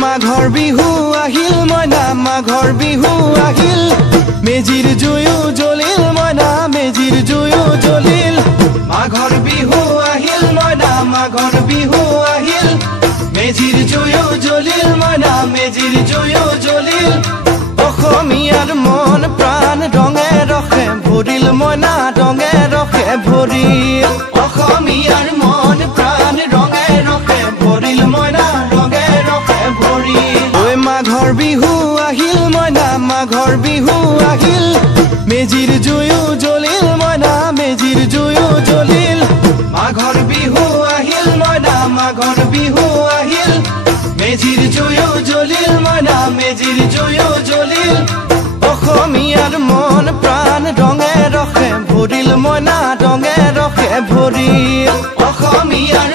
মাঘৰ বিহু আহিল মইনা মাঘৰ বিহু আহিল মেজিৰ জুয়ো জ্বলিল মইনা মেজিৰ জুয়ো জ্বলিল মাঘৰ বিহু আহিল মইনা মাঘৰ বিহু আহিল মেজিৰ জুয়ো জ্বলিল মইনা মেজিৰ জুয়ো জ্বলিল অসমীয়াৰ মন প্ৰাণ ৰঙে ৰখে ভৰিল মইনা ৰঙে ৰখে ভৰিল অসমীয়াৰ মন প্ৰাণ ৰঙে ৰখে ভৰিল মইনা ৰঙে ৰখে ভৰিল ঐ মাঘৰ বিহু আহিল মইনা মাঘৰ বিহু আহিল মেজিৰ জুয়ো জ্বলিল মইনা মেজিৰ জুয়ো জ্বলিল মাঘৰ বিহু আহিল মইনা মাঘৰ বিহু আহিল মেজিৰ জুয়ো জ্বলিল মইনা মেজিৰ জুয়ো জ্বলিল অসমীয়াৰ মন প্ৰাণ ৰঙে ৰখে ভৰিল মইনা ৰঙে ৰখে ভৰিল অসমীয়াৰ